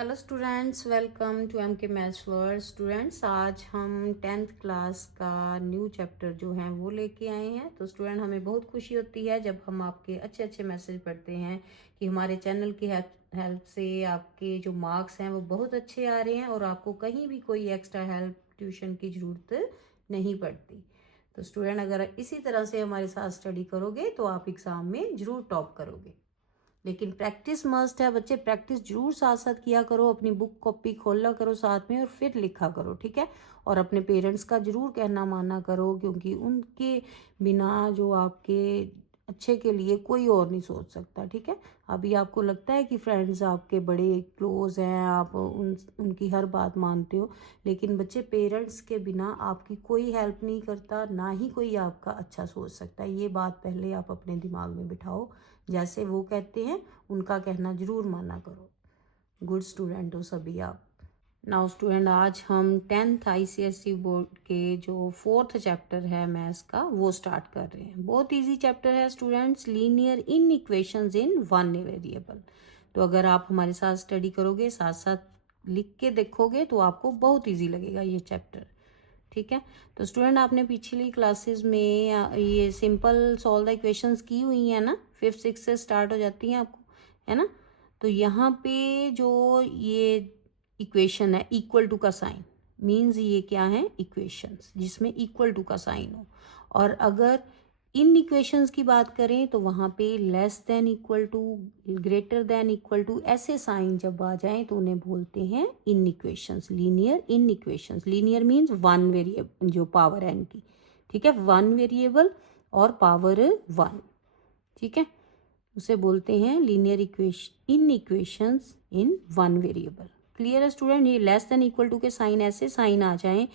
Hello students, welcome to M K maths world. Students, आज हम 10th class का new chapter जो है वो लेके आए हैं। तो स्टूडेंट, हमें बहुत खुशी होती है जब हम आपके अच्छे अच्छे मैसेज पढ़ते हैं कि हमारे चैनल की हेल्प से आपके जो मार्क्स हैं वो बहुत अच्छे आ रहे हैं और आपको कहीं भी कोई एक्स्ट्रा हेल्प ट्यूशन की ज़रूरत नहीं पड़ती। तो स्टूडेंट, अगर इसी तरह से हमारे साथ स्टडी करोगे तो आप एग्ज़ाम में ज़रूर टॉप करोगे। लेकिन प्रैक्टिस मस्ट है बच्चे, प्रैक्टिस जरूर साथ साथ किया करो। अपनी बुक कॉपी खोला करो साथ में और फिर लिखा करो, ठीक है। और अपने पेरेंट्स का जरूर कहना माना करो, क्योंकि उनके बिना जो आपके अच्छे के लिए कोई और नहीं सोच सकता, ठीक है। अभी आपको लगता है कि फ्रेंड्स आपके बड़े क्लोज हैं, आप उनकी हर बात मानते हो, लेकिन बच्चे पेरेंट्स के बिना आपकी कोई हेल्प नहीं करता, ना ही कोई आपका अच्छा सोच सकता। ये बात पहले आप अपने दिमाग में बिठाओ। जैसे वो कहते हैं उनका कहना जरूर माना करो। गुड स्टूडेंट हो सभी आप। नाउ स्टूडेंट, आज हम 10th ICSE बोर्ड के जो 4th चैप्टर है मैथ्स का वो स्टार्ट कर रहे हैं। बहुत इजी चैप्टर है students, linear inequations in one variable. तो अगर आप हमारे साथ स्टडी करोगे, साथ साथ लिख के देखोगे, तो आपको बहुत इजी लगेगा ये चैप्टर, ठीक है। तो स्टूडेंट, आपने पिछली क्लासेस में ये सिंपल सॉल्व द इक्वेशंस की हुई है ना, 5th 6th से स्टार्ट हो जाती हैं आपको, है ना। तो यहाँ पे जो ये इक्वेशन है इक्वल टू का साइन, मीन्स ये क्या है, इक्वेशंस जिसमें इक्वल टू का साइन हो। और अगर इन इक्वेशंस की बात करें तो वहाँ पे less than equal to, greater than equal to, ऐसे साइन जब आ जाएं तो उन्हें बोलते हैं inequations, linear inequations. Linear means one variable, जो पावर एन की, ठीक है, वन वेरिएबल और पावर वन, ठीक है, उसे बोलते हैं linear equation, inequations in one variable. Clear है स्टूडेंट। ये लेस देन इक्वल टू के साइन, ऐसे साइन आ जाएं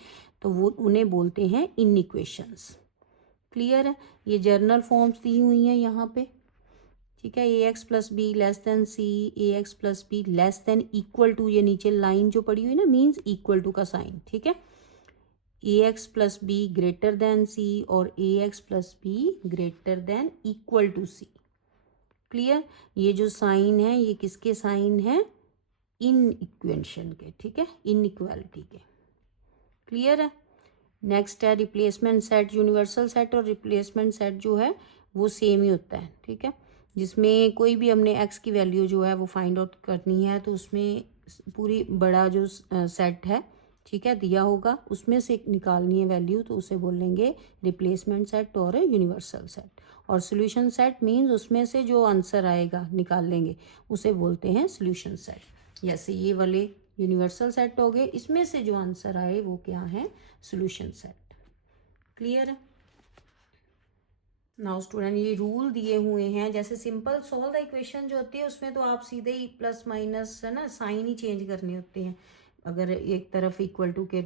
तो वो उन्हें बोलते हैं इन इक्वेशंस। क्लियर है। ये जर्नल फॉर्म्स दी हुई हैं यहाँ पे, ठीक है। A x plus b less than c, a x plus b less than equal to, ये नीचे लाइन जो पड़ी हुई ना मीन्स इक्वल टू का साइन, ठीक है। A x plus b greater than c और a x plus b greater than equal to c. Clear. ये जो साइन है ये किसके साइन है, इन इक्वेशन के, ठीक है, इन इक्वालिटी के। क्लियर है। नेक्स्ट है रिप्लेसमेंट सेट, यूनिवर्सल सेट और रिप्लेसमेंट सेट जो है वो सेम ही होता है, ठीक है। जिसमें कोई भी हमने एक्स की वैल्यू जो है वो फाइंड आउट करनी है तो उसमें पूरी बड़ा जो सेट है, ठीक है, दिया होगा, उसमें से निकालनी है वैल्यू, तो उसे बोलेंगे रिप्लेसमेंट सेट और यूनिवर्सल सेट। और सोल्यूशन सेट मीन्स उसमें से जो आंसर आएगा निकाल लेंगे, उसे बोलते हैं सोल्यूशन सेट। जैसे ये वाले यूनिवर्सल सेट हो गए, इसमें से जो आंसर आए वो क्या है, सोल्यूशन सेट। क्लियर है। नाउ स्टूडेंट, ये रूल दिए हुए हैं। जैसे सिंपल सॉल्व द इक्वेशन जो होती है उसमें तो आप सीधे ही प्लस माइनस, है ना, साइन ही चेंज करने होते हैं। अगर एक तरफ इक्वल टू के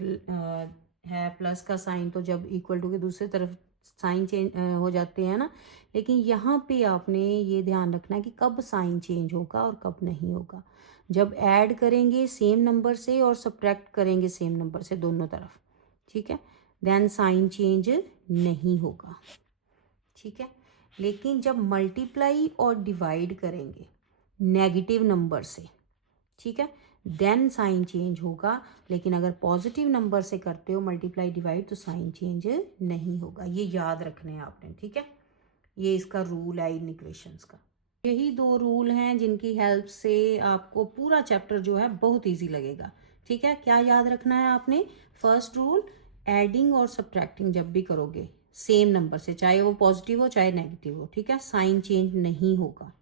है प्लस का साइन, तो जब इक्वल टू के दूसरे तरफ साइन चेंज हो जाते हैं ना। लेकिन यहाँ पे आपने ये ध्यान रखना है कि कब साइन चेंज होगा और कब नहीं होगा। जब ऐड करेंगे सेम नंबर से और सब्ट्रैक्ट करेंगे सेम नंबर से दोनों तरफ, ठीक है, देन साइन चेंज नहीं होगा, ठीक है। लेकिन जब मल्टीप्लाई और डिवाइड करेंगे नेगेटिव नंबर से, ठीक है, देन साइन चेंज होगा। लेकिन अगर पॉजिटिव नंबर से करते हो मल्टीप्लाई डिवाइड तो साइन चेंज नहीं होगा। ये याद रखने हैं आपने, ठीक है। ये इसका रूल है इन इक्वेशंस का। यही दो रूल हैं जिनकी हेल्प से आपको पूरा चैप्टर जो है बहुत इजी लगेगा, ठीक है। क्या याद रखना है आपने, फर्स्ट रूल, एडिंग और सब्ट्रैक्टिंग जब भी करोगे सेम नंबर से, चाहे वो पॉजिटिव हो चाहे नेगेटिव हो, ठीक है, साइन चेंज नहीं होगा।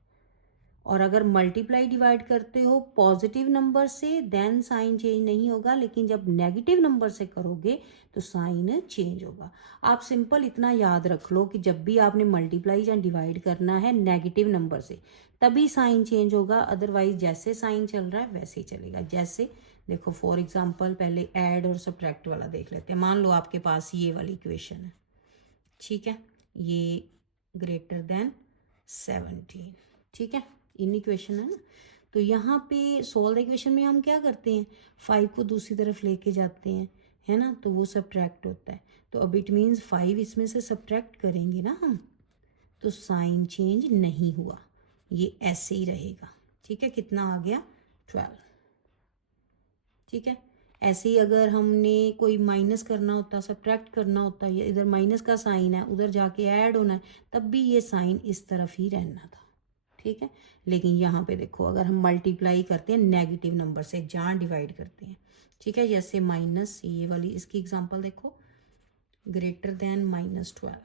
और अगर मल्टीप्लाई डिवाइड करते हो पॉजिटिव नंबर से देन साइन चेंज नहीं होगा, लेकिन जब नेगेटिव नंबर से करोगे तो साइन चेंज होगा। आप सिंपल इतना याद रख लो कि जब भी आपने मल्टीप्लाई या डिवाइड करना है नेगेटिव नंबर से तभी साइन चेंज होगा, अदरवाइज जैसे साइन चल रहा है वैसे ही चलेगा। जैसे देखो फॉर एग्जाम्पल पहले ऐड और सब्ट्रैक्ट वाला देख लेते हैं। मान लो आपके पास ये वाली इक्वेशन है, ठीक है, ये ग्रेटर देन 17, ठीक है, इन इक्वेशन है ना। तो यहाँ पे सॉल्व इक्वेशन में हम क्या करते हैं, 5 को दूसरी तरफ लेके जाते हैं, है ना, तो वो सब्ट्रैक्ट होता है। तो अब इट मीन्स 5 इसमें से सब्ट्रैक्ट करेंगे ना हम, तो साइन चेंज नहीं हुआ, ये ऐसे ही रहेगा, ठीक है। कितना आ गया, 12। ठीक है। ऐसे ही अगर हमने कोई माइनस करना होता, सब्ट्रैक्ट करना होता, ये इधर माइनस का साइन है, उधर जाके ऐड होना है, तब भी ये साइन इस तरफ ही रहना था। ठीक है। लेकिन यहाँ पे देखो, अगर हम मल्टीप्लाई करते हैं नेगेटिव नंबर से, जहाँ डिवाइड करते हैं, ठीक है, जैसे माइनस, ये वाली इसकी एग्जांपल देखो, ग्रेटर देन -12,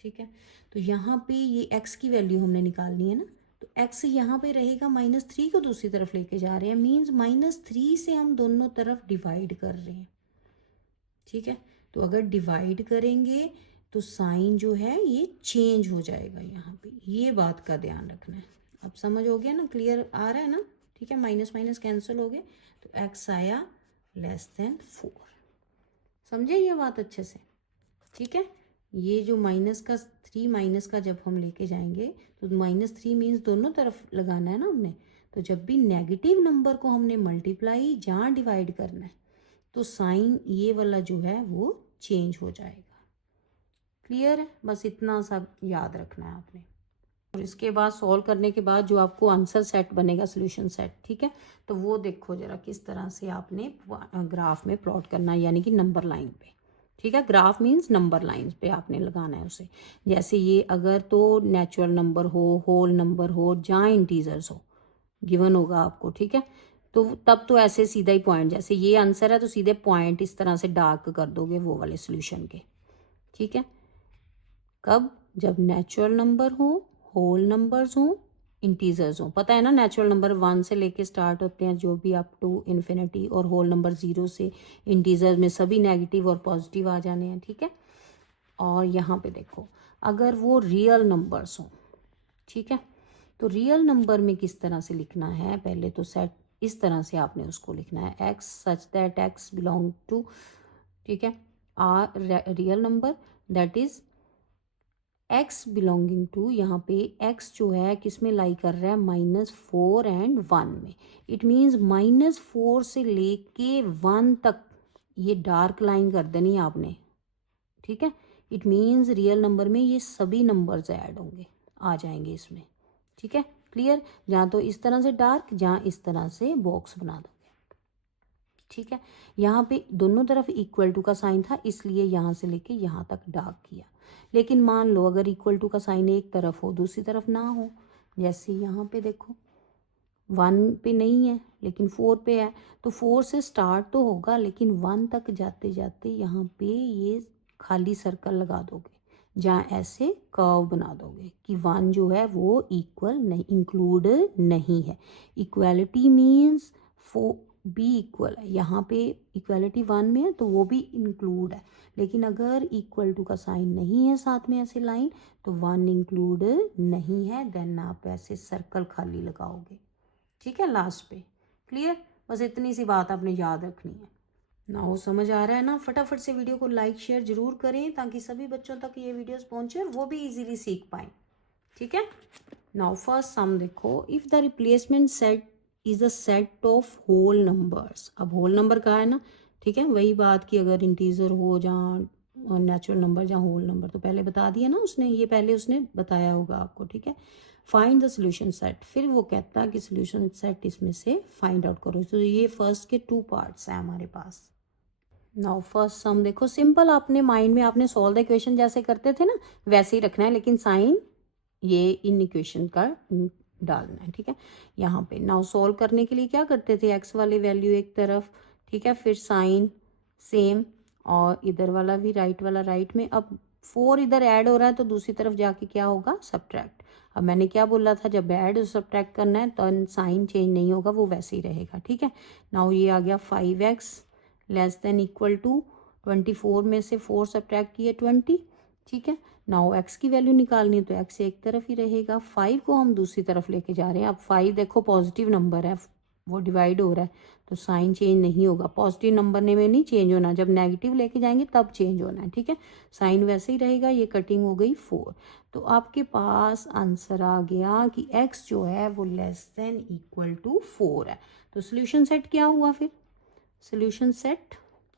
ठीक है। तो यहाँ पे ये x की वैल्यू हमने निकालनी है ना, तो x यहाँ पे रहेगा, -3 को दूसरी तरफ लेके जा रहे हैं, मीन्स -3 से हम दोनों तरफ डिवाइड कर रहे हैं। ठीक है। तो अगर डिवाइड करेंगे तो साइन जो है ये चेंज हो जाएगा यहाँ पे, ये बात का ध्यान रखना है। अब समझ हो गया ना, क्लियर आ रहा है ना? ठीक है, माइनस माइनस कैंसिल हो गए, तो x आया <4। समझे ये बात अच्छे से? ठीक है। ये जो -3 माइनस का जब हम लेके जाएंगे तो -3 मीन्स दोनों तरफ लगाना है ना हमने। तो जब भी नेगेटिव नंबर को हमने मल्टीप्लाई जहाँ डिवाइड करना है, तो साइन ये वाला जो है वो चेंज हो जाएगा। क्लियर है? बस इतना सा याद रखना है आपने। और इसके बाद सॉल्व करने के बाद जो आपको आंसर सेट बनेगा, सोल्यूशन सेट, ठीक है, तो वो देखो जरा किस तरह से आपने ग्राफ में प्लॉट करना है, यानी कि नंबर लाइन पे। ठीक है, ग्राफ मीन्स नंबर लाइन पे आपने लगाना है उसे। जैसे ये अगर तो नेचुरल नंबर हो, होल नंबर हो, जहाँ इंटीजर्स हो, गिवन होगा आपको, ठीक है, तो तब तो ऐसे सीधा ही पॉइंट, जैसे ये आंसर है तो सीधे पॉइंट इस तरह से डार्क कर दोगे वो वाले सोल्यूशन के। ठीक है, कब? जब नेचुरल नंबर हो, होल नंबर्स हो, इंटीजर्स हो। पता है ना, नेचुरल नंबर 1 से लेके स्टार्ट होते हैं, जो भी अप टू इन्फिनिटी, और होल नंबर 0 से इंटीजर्स में सभी नेगेटिव और पॉजिटिव आ जाने हैं। ठीक है। और यहाँ पे देखो, अगर वो रियल नंबर्स हो, ठीक है, तो रियल नंबर में किस तरह से लिखना है, पहले तो सेट इस तरह से आपने उसको लिखना है, x such that x belong to, ठीक है, R real number, that is x belonging to, यहाँ पे x जो है किस में लाई कर रहा है, -4 एंड 1 में। इट मीन्स -4 से लेके 1 तक ये डार्क लाइन कर देनी है आपने। ठीक है, इट मीन्स रियल नंबर में ये सभी नंबर्स ऐड होंगे, आ जाएंगे इसमें। ठीक है, क्लियर? जहाँ तो इस तरह से डार्क, जहाँ इस तरह से बॉक्स बना दोगे। ठीक है, यहाँ पे दोनों तरफ इक्वल टू का साइन था, इसलिए यहाँ से लेके यहाँ तक डार्क किया। लेकिन मान लो अगर इक्वल टू का साइन एक तरफ हो, दूसरी तरफ ना हो, जैसे यहाँ पे देखो 1 पे नहीं है लेकिन 4 पे है, तो 4 से स्टार्ट तो होगा, लेकिन 1 तक जाते जाते यहाँ पे ये खाली सर्कल लगा दोगे, जहाँ ऐसे कर्व बना दोगे कि 1 जो है वो इक्वल नहीं, इंक्लूड नहीं है। इक्वालिटी मीन्स बी इक्वल है, यहाँ पे इक्वालिटी 1 में है तो वो भी इंक्लूड है। लेकिन अगर इक्वल टू का साइन नहीं है साथ में ऐसे लाइन, तो 1 इंक्लूड नहीं है, देन आप ऐसे सर्कल खाली लगाओगे। ठीक है, लास्ट पे। क्लियर? बस इतनी सी बात आपने याद रखनी है ना। वो समझ आ रहा है ना? फटाफट से वीडियो को लाइक शेयर जरूर करें, ताकि सभी बच्चों तक ये वीडियोस पहुंचे और वो भी इजीली सीख पाएं। ठीक है, नाउ फर्स्ट सम देखो, if the replacement set is the set of whole numbers. अब होल नंबर कहा है ना, ठीक है, वही बात कि अगर इंटीजर हो, जहाँ नेचुरल नंबर, जहाँ होल नंबर, तो पहले बता दिया ना उसने, ये पहले उसने बताया होगा आपको। ठीक है, फाइंड द सोल्यूशन सेट, फिर वो कहता है कि सोल्यूशन सेट इसमें से फाइंड आउट करो। तो ये फर्स्ट के 2 पार्ट्स हैं हमारे पास। नाउ फर्स्ट सम देखो, सिंपल, आपने माइंड में आपने सॉल्व द इक्वेशन जैसे करते थे ना, वैसे ही रखना है, लेकिन साइन ये इन इक्वेशन का डालना है। ठीक है, यहाँ पे नाउ सॉल्व करने के लिए क्या करते थे, एक्स वाली वैल्यू एक तरफ, ठीक है, फिर साइन सेम, और इधर वाला भी राइट वाला राइट में। अब 4 इधर ऐड हो रहा है तो दूसरी तरफ जाके क्या होगा, सब्ट्रैक्ट। अब मैंने क्या बोला था, जब ऐड सब्ट्रैक्ट करना है तो साइन चेंज नहीं होगा, वो वैसे ही रहेगा। ठीक है, नाउ ये आ गया 5x less than equal to 24 में से 4 सब्ट्रैक्ट किए 20। ठीक है, नाउ x की वैल्यू निकालनी है तो x एक तरफ ही रहेगा, 5 को हम दूसरी तरफ लेके जा रहे हैं। अब 5 देखो पॉजिटिव नंबर है, वो डिवाइड हो रहा है, तो साइन चेंज नहीं होगा, पॉजिटिव नंबर ने में नहीं चेंज होना, जब नेगेटिव लेके जाएंगे तब चेंज होना है। ठीक है, साइन वैसे ही रहेगा, ये कटिंग हो गई 4। तो आपके पास आंसर आ गया कि x जो है वो लेस देन इक्वल टू 4 है। तो सोल्यूशन सेट क्या हुआ फिर, सोल्यूशन सेट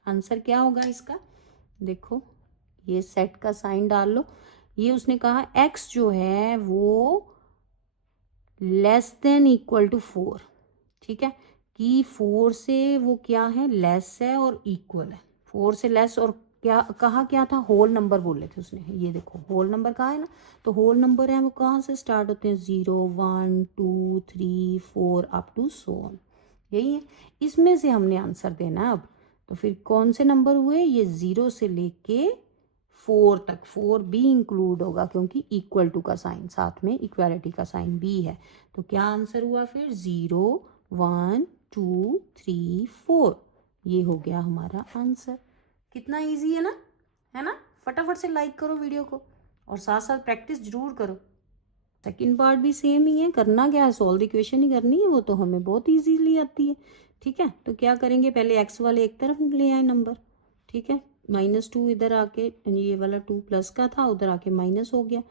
आंसर क्या होगा इसका, देखो ये सेट का साइन डाल लो। ये उसने कहा x जो है वो लेस देन इक्वल टू 4। ठीक है, कि 4 से वो क्या है, लेस है और इक्वल है। 4 से लेस और क्या कहा, क्या था, होल नंबर बोले थे उसने। ये देखो होल नंबर कहा है ना, तो होल नंबर है वो कहाँ से स्टार्ट होते हैं, 0 1 2 3 4 अप टू सो ऑन, यही है। इसमें से हमने आंसर देना है अब। तो फिर कौन से नंबर हुए, ये 0 से लेके 4 तक, 4 भी इंक्लूड होगा क्योंकि इक्वल टू का साइन, साथ में इक्वालिटी का साइन भी है। तो क्या आंसर हुआ फिर, 0 1 2 3 4, ये हो गया हमारा आंसर। कितना इजी है ना। फटाफट से लाइक करो वीडियो को और साथ साथ प्रैक्टिस जरूर करो। सेकंड पार्ट भी सेम ही है, करना क्या है, सॉल्व इक्वेशन ही करनी है, वो तो हमें बहुत इजीली आती है। ठीक है, तो क्या करेंगे, पहले एक्स वाले एक तरफ ले आए नंबर, ठीक है, -2 इधर आके, ये वाला 2 प्लस का था उधर आके माइनस हो गया,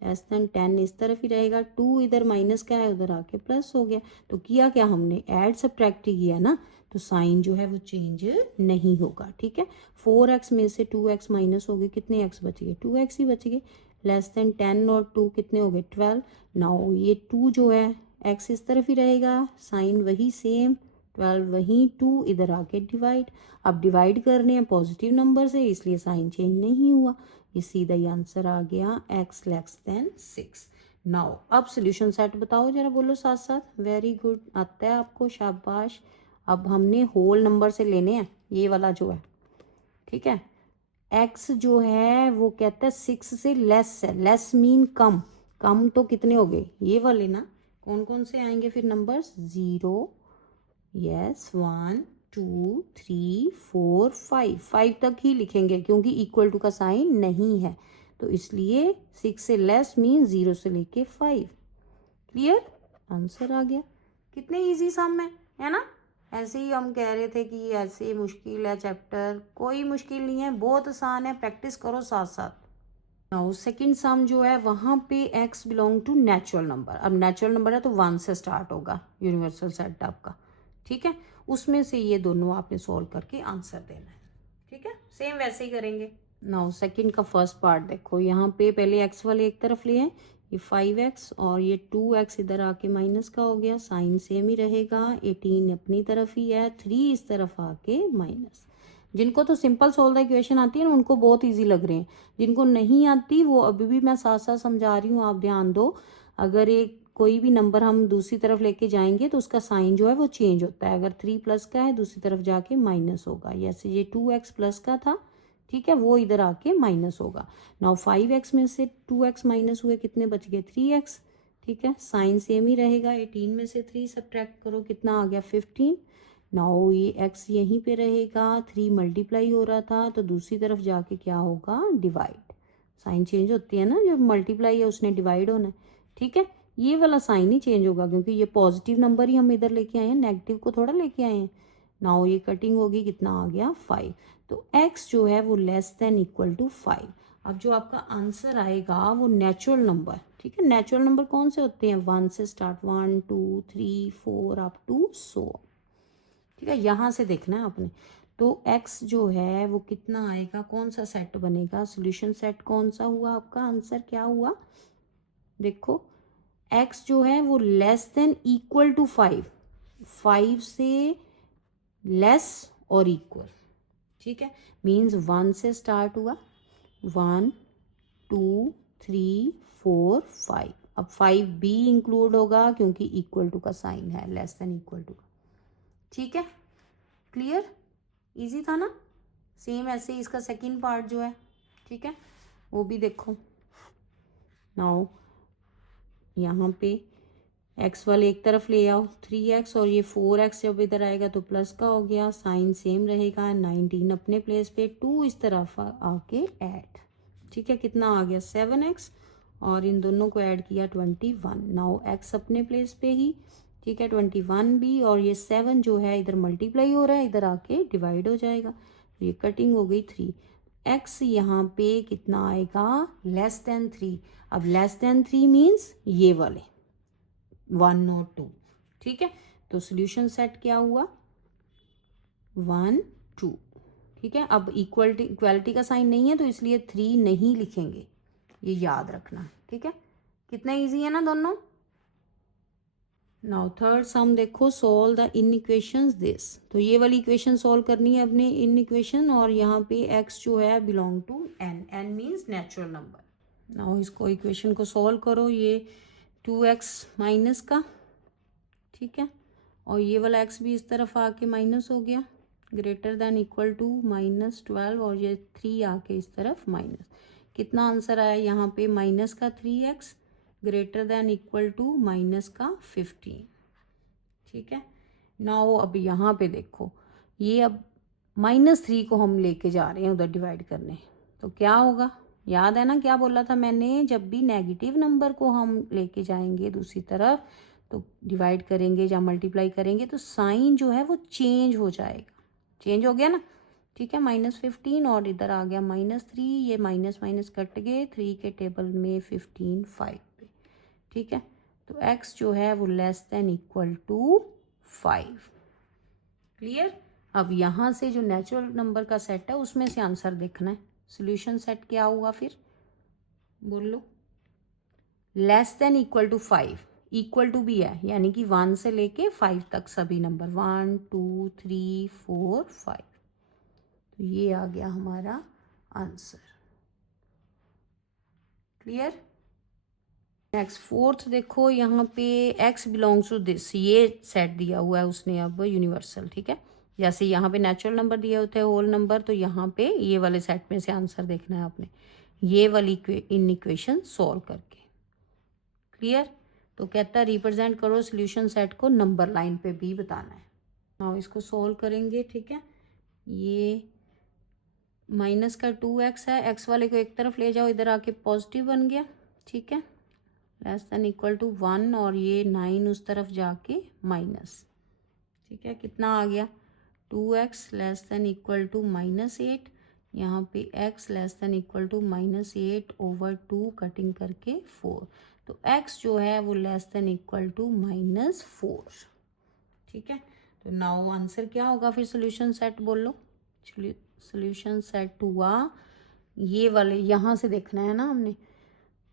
<10 इस तरफ ही रहेगा, 2 इधर माइनस का है उधर आके प्लस हो गया। तो किया क्या हमने, ऐड सब्ट्रैक्ट ही किया ना, तो साइन जो है वो चेंज नहीं होगा। ठीक है, 4x में से 2x माइनस हो गए, कितने x बच गए, 2x ही बच गए। <10 और 2 कितने हो गए, 12। नाउ ये 2 जो है x इस तरफ ही रहेगा, साइन वही सेम, 12 वही, 2 इधर आके डिवाइड। अब डिवाइड करने हैं पॉजिटिव नंबर से, इसलिए साइन चेंज नहीं हुआ, ये सीधा ही आंसर आ गया x लेस देन 6। नाउ अब सोल्यूशन सेट बताओ जरा, बोलो साथ साथ, वेरी गुड, आता है आपको, शाबाश। अब हमने होल नंबर से लेने हैं, ये वाला जो है, ठीक है, x जो है वो कहता है 6 से लेस है, लेस मीन कम, कम तो कितने हो गए, ये वाले ना, कौन कौन से आएंगे फिर नंबर्स, 0 यस 1 2 3 4 5, 5 तक ही लिखेंगे क्योंकि इक्वल टू का साइन नहीं है, तो इसलिए 6 से लेस मीन 0 से लेके 5। क्लियर, आंसर आ गया। कितने इजी सम है ना। ऐसे ही हम कह रहे थे कि ऐसे मुश्किल है चैप्टर, कोई मुश्किल नहीं है, बहुत आसान है, प्रैक्टिस करो साथ साथ। नाउ सेकंड सम जो है वहाँ पे x belong to natural number, अब नेचुरल नंबर है तो 1 से स्टार्ट होगा, यूनिवर्सल सेट आपका, ठीक है, उसमें से ये दोनों आपने सॉल्व करके आंसर देना है। ठीक है, सेम वैसे ही करेंगे। नाउ सेकंड का फर्स्ट पार्ट देखो, यहाँ पे पहले x वाले एक तरफ लिए हैं, ये 5x और ये 2x इधर आके माइनस का हो गया, साइन सेम ही रहेगा, 18 अपनी तरफ ही है, 3 इस तरफ आके माइनस। जिनको तो सिंपल सोल्व द इक्वेशन आती है ना उनको बहुत इजी लग रहे हैं, जिनको नहीं आती वो अभी भी मैं साथ साथ समझा रही हूँ, आप ध्यान दो। अगर एक कोई भी नंबर हम दूसरी तरफ लेके जाएंगे तो उसका साइन जो है वो चेंज होता है, अगर 3 प्लस का है दूसरी तरफ जाके माइनस होगा, जैसे ये 2x प्लस का था, ठीक है, वो इधर आके माइनस होगा। नाउ 5x में से 2x माइनस हुए, कितने बच गए, 3x, ठीक है, साइन सेम ही रहेगा, 18 में से 3 सब्ट्रैक्ट करो, कितना आ गया, 15। नाउ ये x यहीं पे रहेगा, 3 मल्टीप्लाई हो रहा था तो दूसरी तरफ जाके क्या होगा, डिवाइड, साइन चेंज होती है ना, जब मल्टीप्लाई है उसने डिवाइड होना है, ठीक है, ये वाला साइन ही चेंज होगा क्योंकि ये पॉजिटिव नंबर ही हम इधर लेके आए हैं, नेगेटिव को थोड़ा लेके आए हैं। नाउ ये कटिंग होगी, कितना आ गया, 5, तो x जो है वो लेस देन इक्वल टू 5। अब जो आपका आंसर आएगा वो नेचुरल नंबर, ठीक है, नेचुरल नंबर कौन से होते हैं, 1 से स्टार्ट, 1 2 3 4 अप टू सो, ठीक है, यहाँ से देखना है आपने। तो x जो है वो कितना आएगा, कौन सा सेट बनेगा, सॉल्यूशन सेट कौन सा हुआ, आपका आंसर क्या हुआ, देखो x जो है वो लेस देन इक्वल टू 5, 5 से लेस और इक्वल, ठीक है, मीन्स 1 से स्टार्ट हुआ, 1 2 3 4 5, अब 5 भी इंक्लूड होगा क्योंकि इक्वल टू का साइन है, लेस देन इक्वल टू का, ठीक है, क्लियर, इजी था ना। सेम ऐसे ही इसका सेकंड पार्ट जो है, ठीक है, वो भी देखो। नाउ यहाँ पे x वाले एक तरफ ले आओ, 3x और ये 4x जब इधर आएगा तो प्लस का हो गया, साइन सेम रहेगा, 19 अपने प्लेस पे, 2 इस तरफ आके ऐड, ठीक है, कितना आ गया, 7x और इन दोनों को ऐड किया 21। नाउ x अपने प्लेस पे ही, ठीक है, 21 भी और ये 7 जो है इधर मल्टीप्लाई हो रहा है, इधर आके डिवाइड हो जाएगा, तो ये कटिंग हो गई 3, x यहाँ पे कितना आएगा, लेस देन 3, अब लेस देन 3 मीन्स ये वाले 1 और 2, ठीक है, तो सॉल्यूशन सेट क्या हुआ, 1 2, ठीक है, अब इक्वालिटी का साइन नहीं है तो इसलिए 3 नहीं लिखेंगे, ये याद रखना, ठीक है, कितना इजी है ना दोनों। नाउ थर्ड सम देखो, solve the in equations this. तो ये वाली इक्वेशन सोल्व करनी है अपने इन इक्वेशन, और यहाँ पे x जो है belong to n, n means natural number. Now इसको इक्वेशन को सोल्व करो, ये 2x माइनस का, ठीक है, और ये वाला x भी इस तरफ आके माइनस हो गया, ग्रेटर देन इक्वल टू -12, और ये 3 आके इस तरफ माइनस। कितना आंसर आया यहाँ पे? माइनस का 3x greater than equal to minus का 15, ठीक है। नाउ अब यहाँ पे देखो, ये अब -3 को हम लेके जा रहे हैं उधर डिवाइड करने, तो क्या होगा? याद है ना क्या बोला था मैंने? जब भी नेगेटिव नंबर को हम लेके जाएंगे दूसरी तरफ, तो डिवाइड करेंगे या मल्टीप्लाई करेंगे, तो साइन जो है वो चेंज हो जाएगा। चेंज हो गया ना, ठीक है। -15 और इधर आ गया -3, ये माइनस माइनस कट गए, 3 के टेबल में 15 5 पे, ठीक है। तो x जो है वो less than equal to 5। Clear? अब यहाँ से जो नेचुरल नंबर का सेट है उसमें से आंसर देखना है। सोल्यूशन सेट क्या हुआ फिर? बोल लो। Less than equal to 5, equal to भी है, यानी कि 1 से लेके 5 तक सभी नंबर, 1 2 3 4 5। तो ये आ गया हमारा आंसर। क्लियर? नेक्स्ट फोर्थ देखो, यहाँ पे x बिलोंग्स टू दिस, ये सेट दिया हुआ है उसने अब यूनिवर्सल, ठीक है। जैसे यहाँ पे नेचुरल नंबर दिए होते हैं होल नंबर, तो यहाँ पे ये वाले सेट में से आंसर देखना है आपने, ये वाली इन इक्वेशन सॉल्व करके। क्लियर? तो कहता है रिप्रेजेंट करो सोल्यूशन सेट को, नंबर लाइन पे भी बताना है। नाउ इसको सॉल्व करेंगे, ठीक है। ये माइनस का 2x है, x वाले को एक तरफ ले जाओ, इधर आके पॉजिटिव बन गया, ठीक है, लेस देन इक्वल टू 1, और ये 9 उस तरफ जाके माइनस, ठीक है। कितना आ गया? 2x less than equal to -8, यहाँ पे x less than equal to -8/2 cutting करके 4, तो x जो है वो लेस देन इक्वल टू -4, ठीक है। तो नाउ आंसर क्या होगा फिर? सोल्यूशन सेट बोलो। सोल्यूशन सेट हुआ, ये वाले यहाँ से देखना है ना हमने,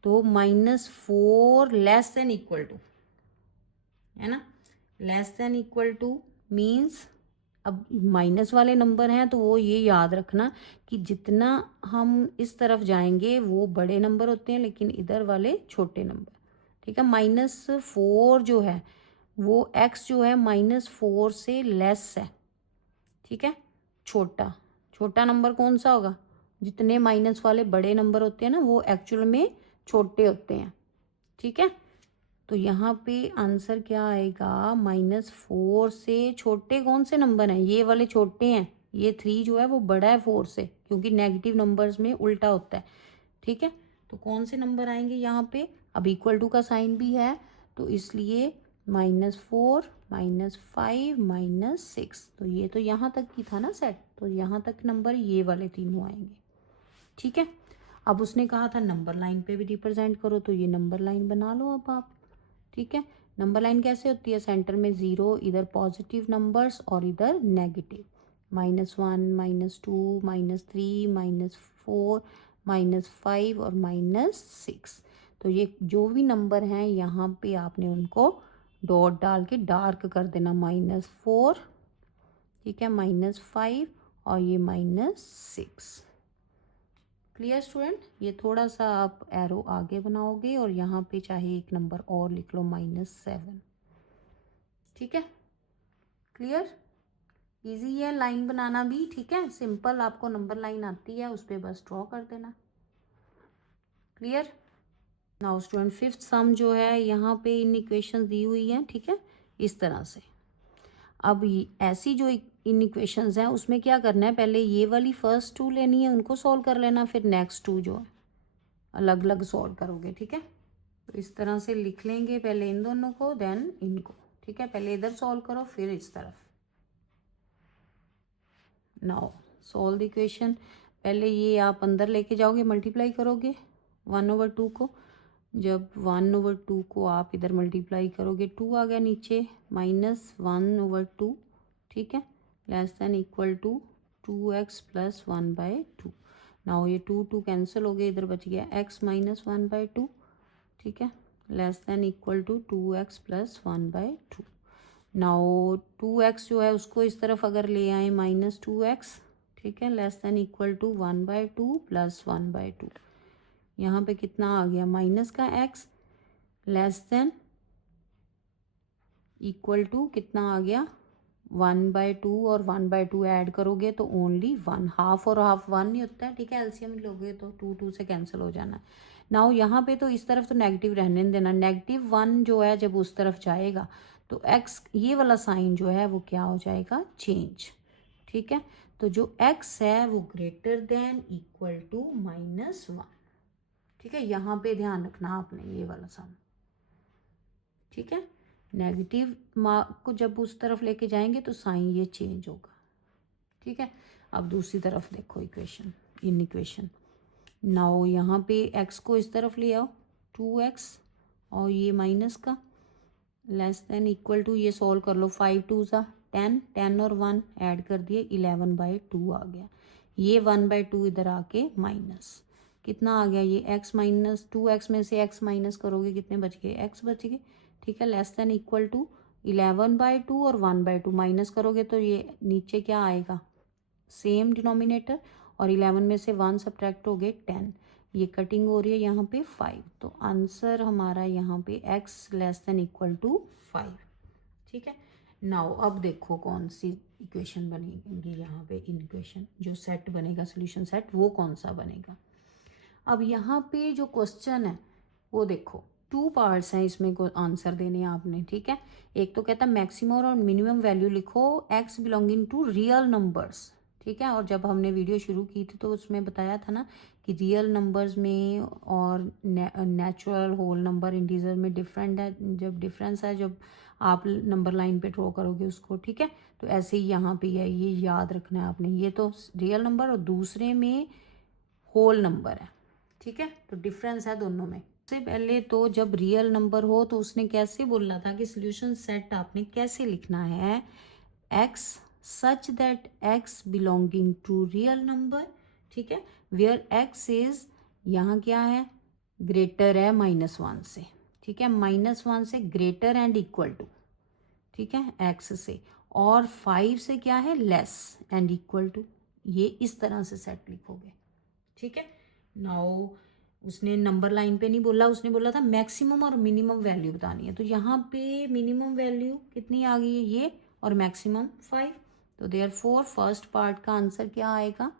तो -4 लेस देन इक्वल टू, है ना, less than equal two means, अब माइनस वाले नंबर हैं तो वो ये याद रखना कि जितना हम इस तरफ जाएंगे वो बड़े नंबर होते हैं, लेकिन इधर वाले छोटे नंबर, ठीक है। -4 जो है वो x जो है -4 से लेस है, ठीक है। छोटा छोटा नंबर कौन सा होगा? जितने माइनस वाले बड़े नंबर होते हैं ना, वो एक्चुअल में छोटे होते हैं, ठीक है। तो यहाँ पे आंसर क्या आएगा? -4 से छोटे कौन से नंबर हैं? ये वाले छोटे हैं, ये 3 जो है वो बड़ा है 4 से, क्योंकि नेगेटिव नंबर्स में उल्टा होता है, ठीक है। तो कौन से नंबर आएंगे यहाँ पे? अब इक्वल टू का साइन भी है, तो इसलिए -4 -5 -6, तो ये तो यहाँ तक की था ना सेट, तो यहाँ तक नंबर ये वाले तीनों आएंगे, ठीक है। अब उसने कहा था नंबर लाइन पे भी रिप्रेजेंट करो, तो ये नंबर लाइन बना लो अब आप, ठीक है। नंबर लाइन कैसे होती है? सेंटर में 0, इधर पॉजिटिव नंबर्स और इधर नेगेटिव, -1 -2 -3 -4 -5 और -6। तो ये जो भी नंबर हैं यहाँ पे आपने उनको डॉट डाल के डार्क कर देना, -4, ठीक है, -5 और ये -6। Clear student? ये थोड़ा सा आप एरो आगे बनाओगे और यहाँ पे चाहे एक नंबर और लिख लो, -7, ठीक है। क्लियर? इजी है लाइन बनाना भी, ठीक है, सिंपल, आपको नंबर लाइन आती है, उस पर बस ड्रॉ कर देना। क्लियर? नाउ स्टूडेंट फिफ्थ सम जो है, यहाँ पे इन इक्वेशन दी हुई है, ठीक है, इस तरह से। अब ऐसी जो इन इक्वेशंस हैं उसमें क्या करना है? पहले ये वाली फर्स्ट 2 लेनी है, उनको सॉल्व कर लेना, फिर नेक्स्ट 2 जो है अलग अलग सॉल्व करोगे, ठीक है। तो इस तरह से लिख लेंगे, पहले इन दोनों को देन इनको, ठीक है। पहले इधर सॉल्व करो फिर इस तरफ। Now solve the equation. पहले ये आप अंदर लेके जाओगे, मल्टीप्लाई करोगे 1/2 को, जब 1/2 को आप इधर मल्टीप्लाई करोगे, 2 आ गया नीचे, -1/2, ठीक है, less than equal to 2x + 1/2। Now ये 2 2 कैंसिल हो गए, इधर बच गया x - 1/2, ठीक है, less than equal to 2x plus 1/2। Now 2x जो है उसको इस तरफ अगर ले आए -2x, ठीक है, less than equal to 1/2 plus 1/2। यहाँ पे कितना आ गया माइनस का x, less than equal to कितना आ गया 1/2, और 1/2 ऐड करोगे तो ओनली 1, हाफ और हाफ 1 ही होता है, ठीक है। एलसीएम लोगे तो 2 से कैंसिल हो जाना है। नाउ यहाँ पे तो इस तरफ तो नेगेटिव रहने देना, -1 जो है जब उस तरफ जाएगा तो x ये वाला साइन जो है वो क्या हो जाएगा, चेंज, ठीक है। तो जो x है वो ग्रेटर देन इक्वल टू -1, ठीक है। यहाँ पे ध्यान रखना आपने ये वाला साइन, ठीक है। नेगेटिव मार्क को जब उस तरफ लेके जाएंगे तो साइन ये चेंज होगा, ठीक है। अब दूसरी तरफ देखो इक्वेशन, इन इक्वेशन नाउ यहाँ पे x को इस तरफ ले आओ 2x, और ये माइनस का लेस देन इक्वल टू, ये सॉल्व कर लो, 5 2 सा 10, 10 और 1 ऐड कर दिए 11/2 आ गया। ये 1/2 इधर आके माइनस कितना आ गया, ये x माइनस 2x में से x माइनस करोगे कितने बच गए, x बच गए, ठीक है। लेस देन इक्वल टू 11/2 और 1/2 माइनस करोगे तो ये नीचे क्या आएगा, सेम डिनोमिनेटर, और 11 में से 1 सब्ट्रैक्ट हो गए 10, ये कटिंग हो रही है यहाँ पे 5, तो आंसर हमारा यहाँ पे x less than equal to 5, ठीक है। नाउ अब देखो कौन सी इक्वेशन बनेगी यहाँ पे, इन इक्वेशन जो सेट बनेगा सोल्यूशन सेट वो कौन सा बनेगा। अब यहाँ पे जो क्वेश्चन है वो देखो 2 पार्ट्स हैं इसमें को आंसर देने हैं आपने, ठीक है। एक तो कहता है मैक्सिमम और मिनिमम वैल्यू लिखो x belonging to real numbers, ठीक है। और जब हमने वीडियो शुरू की थी तो उसमें बताया था ना कि रियल नंबर्स में और नेचुरल होल नंबर इंटीजर में डिफरेंट है, जब डिफरेंस है जब आप नंबर लाइन पे ड्रॉ करोगे उसको, ठीक है। तो ऐसे ही यहाँ पे है, ये याद रखना है आपने, ये तो रियल नंबर और दूसरे में होल नंबर है, ठीक है। तो डिफरेंस है दोनों में। सबसे पहले तो जब रियल नंबर हो तो उसने कैसे बोलना था कि सोल्यूशन सेट आपने कैसे लिखना है, x such that x belonging to real number, ठीक है, where x is यहाँ क्या है, ग्रेटर है -1 से, ठीक है, -1 से ग्रेटर एंड इक्वल टू, ठीक है, x से, और 5 से क्या है, लेस एंड इक्वल टू, ये इस तरह से सेट लिखोगे, ठीक है। नाउ उसने नंबर लाइन पे नहीं बोला, उसने बोला था मैक्सिमम और मिनिमम वैल्यू बतानी है, तो यहाँ पे मिनिमम वैल्यू कितनी आ गई है ये, और मैक्सिमम 5, तो देयरफॉर फर्स्ट पार्ट का आंसर क्या आएगा,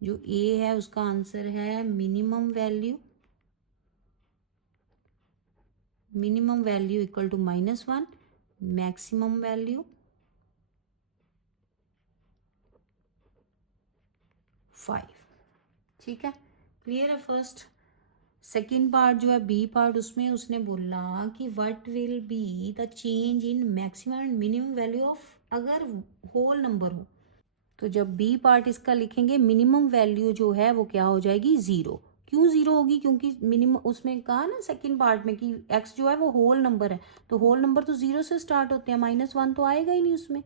जो ए है उसका आंसर है minimum value equal to -1, maximum value 5, ठीक है। क्लियर है फर्स्ट। सेकेंड पार्ट जो है बी पार्ट, उसमें उसने बोला कि what will be the change in maximum and minimum value of, अगर होल नंबर हो तो जब बी पार्ट इसका लिखेंगे मिनिमम वैल्यू जो है वो क्या हो जाएगी, 0। क्यों 0 होगी, क्योंकि मिनिमम उसमें कहा ना सेकंड पार्ट में कि x जो है वो होल नंबर है, तो होल नंबर तो 0 से स्टार्ट होते हैं, -1 तो आएगा ही नहीं उसमें,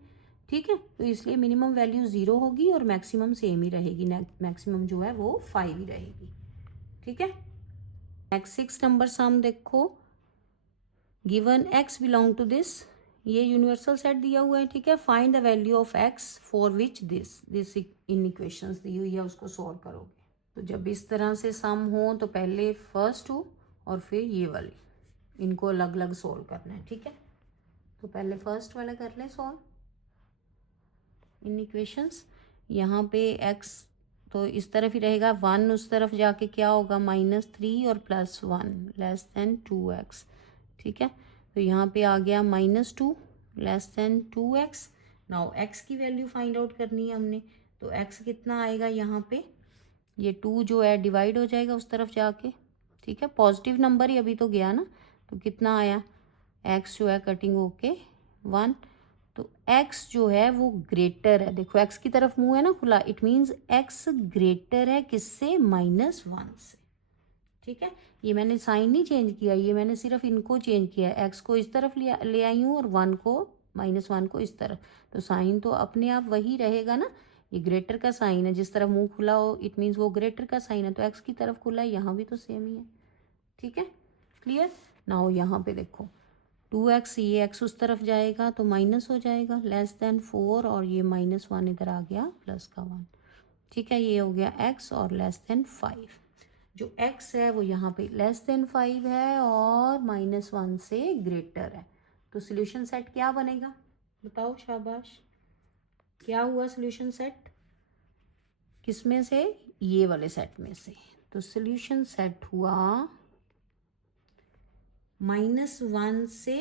ठीक है। तो इसलिए मिनिमम वैल्यू 0 होगी और मैक्सिमम सेम ही रहेगी, मैक्सिमम जो है वो 5 ही रहेगी, ठीक है। नेक्स्ट 6 नंबर सम देखो, given x belong to this, ये यूनिवर्सल सेट दिया हुआ है, ठीक है। Find the value of x for which this inequations दी हुई है, उसको सॉल्व करोगे। तो जब इस तरह से सम हो तो पहले फर्स्ट हो और फिर ये वाली, इनको अलग अलग सॉल्व करना है, ठीक है। तो पहले फर्स्ट वाला कर ले सॉल्व इन इक्वेशंस। यहाँ पे x तो इस तरफ ही रहेगा, 1 उस तरफ जाके क्या होगा, -3 और +1 लेस देन 2x, ठीक है। तो यहाँ पे आ गया -2 less than 2x। Now x की वैल्यू फाइंड आउट करनी है हमने, तो x कितना आएगा यहाँ पे, ये 2 जो है डिवाइड हो जाएगा उस तरफ जाके, ठीक है। पॉजिटिव नंबर ही अभी तो गया ना, तो कितना आया, x जो है कटिंग होके 1, तो x जो है वो ग्रेटर है, देखो x की तरफ मुंह है ना खुला, इट मीन्स x ग्रेटर है किससे, -1 से, ठीक है। ये मैंने साइन नहीं चेंज किया, ये मैंने सिर्फ इनको चेंज किया है, x को इस तरफ ले आई हूँ और 1 को -1 को इस तरफ, तो साइन तो अपने आप वही रहेगा ना, ये ग्रेटर का साइन है, जिस तरफ मुंह खुला हो इट मीन्स वो ग्रेटर का साइन है, तो x की तरफ खुला है, यहाँ भी तो सेम ही है, ठीक है। क्लियर। नाउ यहाँ पे देखो 2x, ये x उस तरफ जाएगा तो माइनस हो जाएगा, लेस देन 4, और ये -1 इधर आ गया प्लस का 1। ठीक है, ये हो गया x और लेस देन 5। जो x है वो यहाँ पे लेस देन 5 है और -1 से ग्रेटर है। तो सॉल्यूशन सेट क्या बनेगा बताओ, शाबाश। क्या हुआ सॉल्यूशन सेट, किस में से, ये वाले सेट में से। तो सॉल्यूशन सेट हुआ -1 से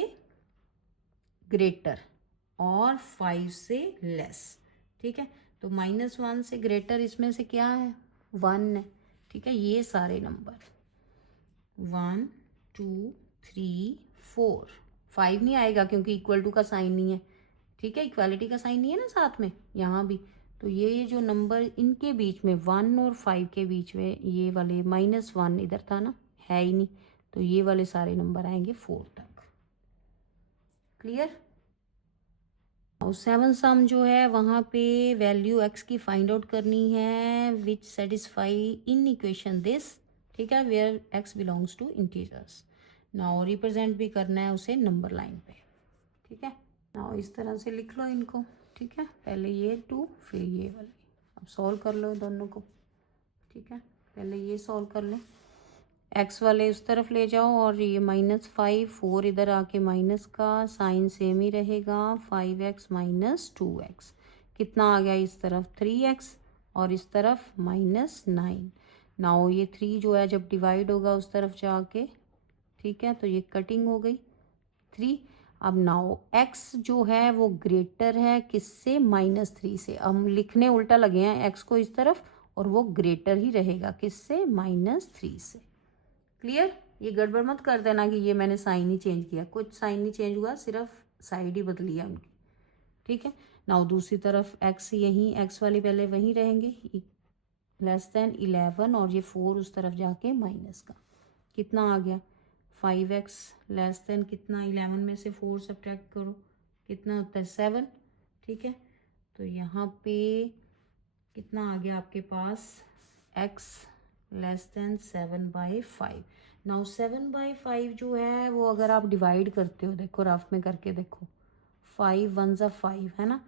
ग्रेटर और 5 से लेस। ठीक है, तो -1 से ग्रेटर इसमें से क्या है, 1 है। ठीक है, ये सारे नंबर 1 2 3 4, 5 नहीं आएगा क्योंकि इक्वल टू का साइन नहीं है। ठीक है, इक्वालिटी का साइन नहीं है ना साथ में यहाँ भी। तो ये जो नंबर इनके बीच में 1 और 5 के बीच में, ये वाले -1 इधर था ना, है ही नहीं, तो ये वाले सारे नंबर आएंगे 4 तक। क्लियर। और 7 सम जो है वहाँ पे वैल्यू x की फाइंड आउट करनी है which satisfy in equation this. ठीक है, where x belongs to integers. Now represent भी करना है उसे नंबर लाइन पे। ठीक है, नाउ इस तरह से लिख लो इनको। ठीक है, पहले ये 2 फिर ये वाले। अब सॉल्व कर लो दोनों को। ठीक है, पहले ये सॉल्व कर लें, x वाले उस तरफ ले जाओ और ये -5, 4 इधर आके माइनस का साइन सेम ही रहेगा, 5x - 2x कितना आ गया इस तरफ 3x और इस तरफ -9। नाउ ये 3 जो है जब डिवाइड होगा उस तरफ जाके, ठीक है, तो ये कटिंग हो गई 3। अब नाउ x जो है वो ग्रेटर है किससे, -3 से। हम लिखने उल्टा लगे हैं x को इस तरफ, और वो ग्रेटर ही रहेगा किससे, -3 से। क्लियर। ये गड़बड़ मत कर देना कि ये मैंने साइन ही चेंज किया, कुछ साइन नहीं चेंज हुआ, सिर्फ साइड ही बदली है उनकी। ठीक है, नाउ दूसरी तरफ x यहीं, x वाले पहले वहीं रहेंगे, लेस देन 11, और ये 4 उस तरफ जाके माइनस का कितना आ गया 5x लेस देन कितना, 11 में से 4 सब्ट्रैक्ट करो कितना होता है 7। ठीक है, तो यहाँ पे कितना आ गया आपके पास x लेस देन 7/5। नाउ 7/5 जो है वो अगर आप डिवाइड करते हो, देखो रफ में करके देखो, 5 1 ज़ा 5 है ना,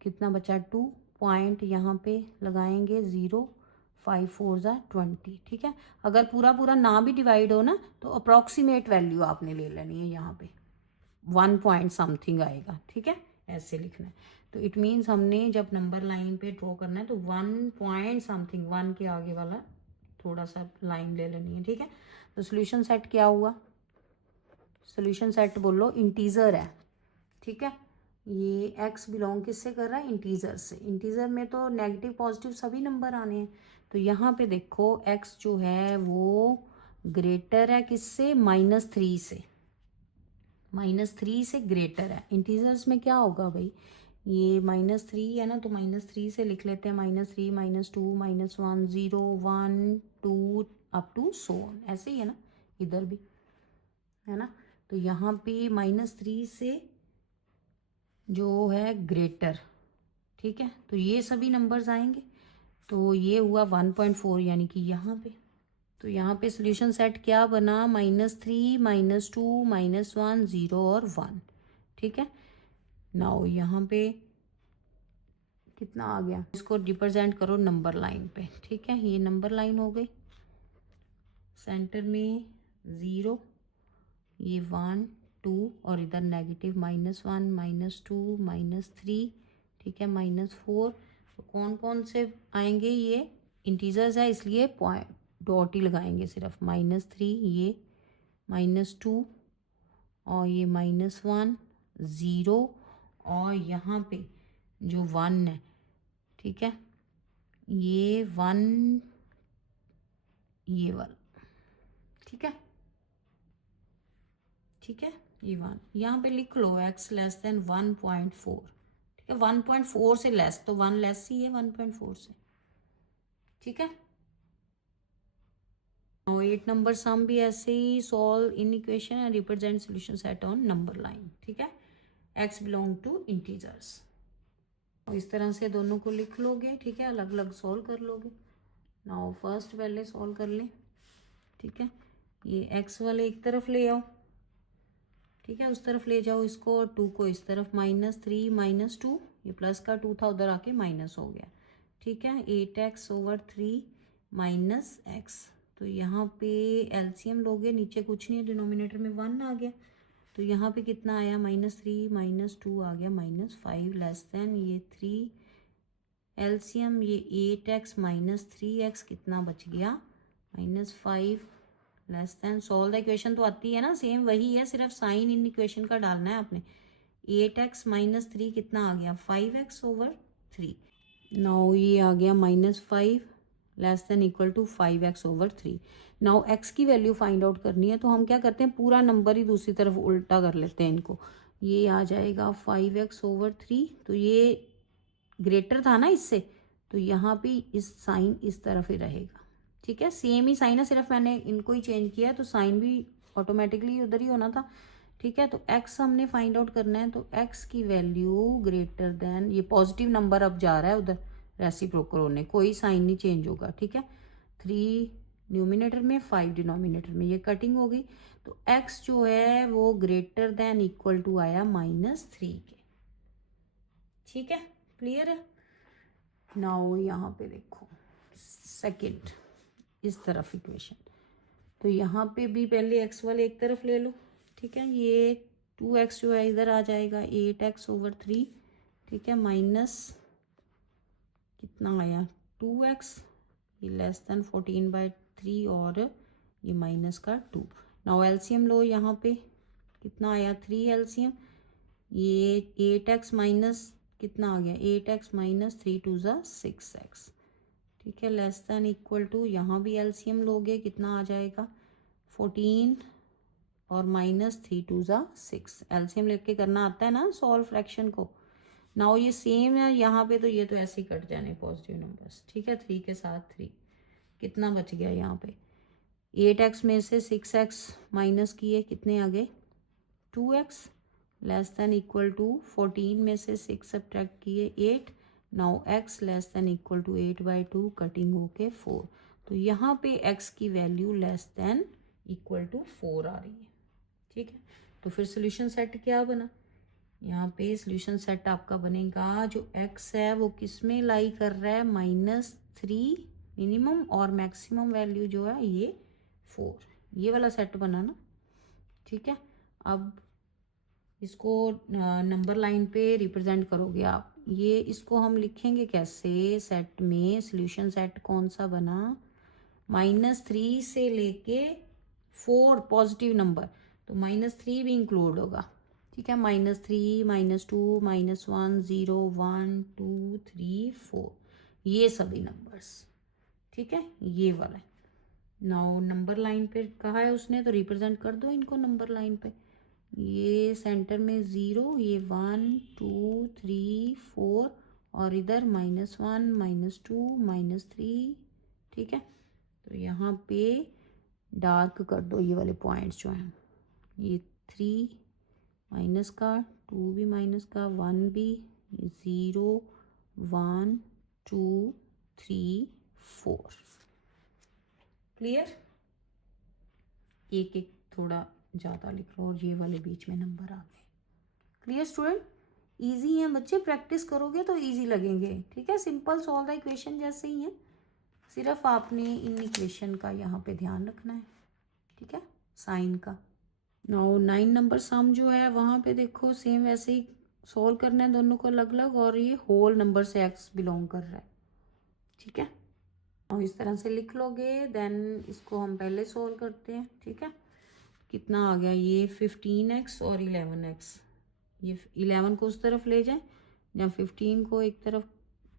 कितना बचा 2 पॉइंट यहाँ पे लगाएंगे 0, 5 4 ज़ा 20। ठीक है, अगर पूरा पूरा ना भी डिवाइड हो ना तो अप्रॉक्सीमेट वैल्यू आपने ले लेनी है, यहाँ पे 1 पॉइंट समथिंग आएगा। ठीक है, ऐसे लिखना है। तो इट मीन्स हमने जब नंबर लाइन पे ड्रॉ करना है तो 1 पॉइंट समथिंग, 1 के आगे वाला थोड़ा सा लाइन ले लेनी है। ठीक है, तो सोल्यूशन सेट क्या हुआ, सोल्यूशन सेट बोलो इंटीजर है। ठीक है, ये x बिलोंग किससे कर रहा है, इंटीजर से। इंटीजर में तो नेगेटिव पॉजिटिव सभी नंबर आने हैं। तो यहाँ पे देखो x जो है वो ग्रेटर है किससे, -3 से। -3 से ग्रेटर है। इंटीजर्स में क्या होगा भाई, ये -3 है ना, तो -3 से लिख लेते हैं, -3 -2 -1 0 1 2 अप टू सो ऑन, ऐसे ही है ना, इधर भी है ना। तो यहाँ पे -3 से जो है ग्रेटर। ठीक है, तो ये सभी नंबर्स आएंगे। तो ये हुआ 1.4 यानी कि यहाँ पे। तो यहाँ पे सोल्यूशन सेट क्या बना, -3 -2 -1 0 और 1। ठीक है, नाउ यहाँ पे कितना आ गया, इसको रिप्रेजेंट करो नंबर लाइन पे। ठीक है, ये नंबर लाइन हो गई, सेंटर में 0, ये 1 2 और इधर नेगेटिव -1 -2 -3। ठीक है, -4। तो कौन कौन से आएंगे, ये इंटीजर्स है इसलिए पॉइंट डॉट ही लगाएंगे सिर्फ, -3 ये -2 और ये -1 0 और यहाँ पे जो 1 है। ठीक है, ये 1 ये वाला। ठीक है, ठीक है, ये 1 यहाँ पे लिख लो, x लेस देन 1.4। ठीक है, 1.4 से लेस, तो 1 लेस ही है 1.4 से। ठीक है, और 8 नंबर सम भी ऐसे ही solve inequation and represent solution set on number line. ठीक है, x बिलोंग टू इंटीजर्स। इस तरह से दोनों को लिख लोगे। ठीक है, अलग अलग सॉल्व कर लोगे। नाउ फर्स्ट पहले सॉल्व कर लें। ठीक है, ये x वाले एक तरफ ले आओ, ठीक है, उस तरफ ले जाओ इसको, और 2 को इस तरफ, -3 -2, ये प्लस का 2 था उधर आके माइनस हो गया, ठीक है। 8x/3 माइनस x, तो यहाँ पे एलसीएम लोगे, नीचे कुछ नहीं है, डिनोमिनेटर में 1 आ गया, तो यहाँ पे कितना आया, -3 -2 आ गया -5 लेस देन ये 3 एलसीएम, ये 8x -3x कितना बच गया, -5 less then, solve the equation तो आती है ना, सेम वही है, सिर्फ साइन इन इक्वेशन का डालना है आपने। 8x -3 कितना आ गया, 5x/3। नाउ ये आ गया -5 less than equal to 5x/3। Now x की वैल्यू फाइंड आउट करनी है, तो हम क्या करते हैं, पूरा नंबर ही दूसरी तरफ उल्टा कर लेते हैं इनको, ये आ जाएगा 5x/3, तो ये ग्रेटर था ना इससे, तो यहाँ पे इस साइन इस तरफ ही रहेगा, ठीक है, सेम ही साइन है, सिर्फ मैंने इनको ही चेंज किया है, तो साइन भी ऑटोमेटिकली उधर ही होना था, ठीक है। तो x हमने फाइंड आउट करना है, तो x की वैल्यू ग्रेटर देन, ये पॉजिटिव नंबर अब जा रहा है उधर रेसिप्रोकल होने, कोई साइन नहीं चेंज होगा, ठीक है। 3 न्यूमिनेटर में 5 डिनोमिनेटर में, ये कटिंग हो गई, तो x जो है वो ग्रेटर देन इक्वल टू आया -3 के, ठीक है, क्लियर है। नाउ यहाँ पे देखो सेकंड, इस तरफ इक्वेशन, तो यहाँ पे भी पहले x वाले एक तरफ ले लो, ठीक है, ये 2x जो है इधर आ जाएगा, 8x/3, ठीक है, माइनस कितना आया 2x, ये लेस देन 14/3, और ये माइनस का 2। नाउ एलसीएम लो, यहाँ पे कितना आया 3 एलसीएम, ये 8x माइनस कितना आ गया, 8x -3 2 ज़ा 6x, ठीक है, लेस देन इक्वल टू, यहाँ भी एलसीएम लोगे कितना आ जाएगा 14 और -3 2 ज़ा 6, एलसीएम लेके करना आता है ना सॉल्व फ्रैक्शन को। नाउ ये सेम है यहाँ पे, तो ये तो ऐसे ही कट जाने पॉजिटिव नंबर्स, ठीक है, 3 के साथ 3, कितना बच गया यहाँ पे, 8x में से 6x माइनस किए, कितने आ गए 2x, less than equal to 14 में से 6 सब्ट्रैक्ट किए 8, now x less than equal to 8/2, cutting होके 4, तो यहाँ पे x की value less than equal to 4 आ रही है, ठीक है। तो फिर सोल्यूशन सेट क्या बना, यहाँ पे सोल्यूशन सेट आपका बनेगा, जो x है वो किस में लाई कर रहा है, -3 मिनिमम, और मैक्सिमम वैल्यू जो है ये 4, ये वाला सेट बना ना, ठीक है। अब इसको नंबर लाइन पे रिप्रेजेंट करोगे आप, ये इसको हम लिखेंगे कैसे, सेट में सॉल्यूशन सेट कौन सा बना, -3 से लेके 4 पॉजिटिव नंबर, तो -3 भी इंक्लूड होगा, ठीक है, -3 -2 -1 0 1 2 3 4, ये सभी नंबर्स, ठीक है, ये वाला है। नाउ नंबर लाइन पे कहा है उसने, तो रिप्रेजेंट कर दो इनको नंबर लाइन पे, ये सेंटर में 0, ये 1 2 3 4, और इधर -1 -2 -3, ठीक है। तो यहाँ पे डार्क कर दो ये वाले पॉइंट्स जो हैं, ये 3 माइनस का, 2 भी माइनस का, 1 भी, 0 1 2 3 4, क्लियर। एक एक थोड़ा ज़्यादा लिख लो, और ये वाले बीच में नंबर आ गए, क्लियर स्टूडेंट, इजी है बच्चे, प्रैक्टिस करोगे तो इजी लगेंगे, ठीक है, सिंपल सॉल्व द इक्वेशन जैसे ही है, सिर्फ आपने इन इक्वेशन का यहाँ पे ध्यान रखना है, ठीक है, साइन का। नाउ 9 नंबर सम जो है वहाँ पे देखो सेम वैसे ही सॉल्व करना है दोनों को अलग अलग, और ये होल नंबर से एक्स बिलोंग कर रहा है, ठीक है, और इस तरह से लिख लोगे, देन इसको हम पहले सॉल्व करते हैं, ठीक है। कितना आ गया, ये 15x और 11x, ये 11 को उस तरफ ले जाएं, या 15 को एक तरफ,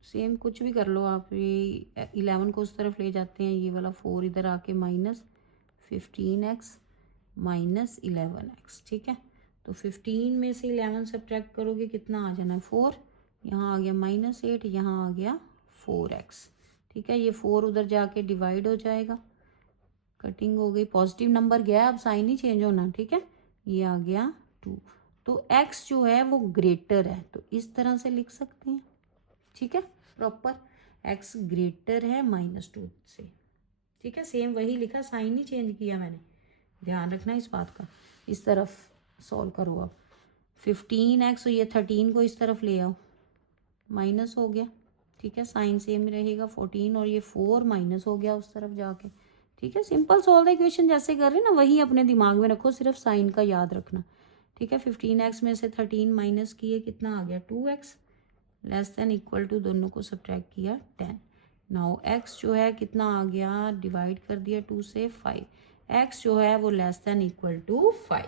सेम कुछ भी कर लो आप, ये 11 को उस तरफ ले जाते हैं, ये वाला 4 इधर आके -15x -11x, ठीक है। तो 15 में से 11 सब्ट्रैक्ट करोगे कितना आ जाना है 4, यहाँ आ गया -8, यहाँ आ गया 4x, ठीक है, ये 4 उधर जाके डिवाइड हो जाएगा, कटिंग हो गई, पॉजिटिव नंबर गया, अब साइन ही चेंज होना, ठीक है, ये आ गया 2, तो x जो है वो ग्रेटर है, तो इस तरह से लिख सकते हैं, ठीक है, प्रॉपर x ग्रेटर है -2 से, ठीक है, सेम वही लिखा, साइन ही चेंज किया मैंने, ध्यान रखना इस बात का। इस तरफ सॉल्व करो अब। 15x और ये 13 को इस तरफ ले आओ, माइनस हो गया, ठीक है, साइन सेम रहेगा। 14 और ये 4 माइनस हो गया उस तरफ जाके, ठीक है। सिंपल सॉल्व द इक्वेशन जैसे कर रहे हैं ना, वही अपने दिमाग में रखो, सिर्फ साइन का याद रखना, ठीक है। 15x में से 13 माइनस किए, कितना आ गया 2x, less than equal to, दोनों को सब्ट्रैक्ट किया 10। नाउ x जो है कितना आ गया, डिवाइड कर दिया 2 से 5, x जो है वो less than equal to 5।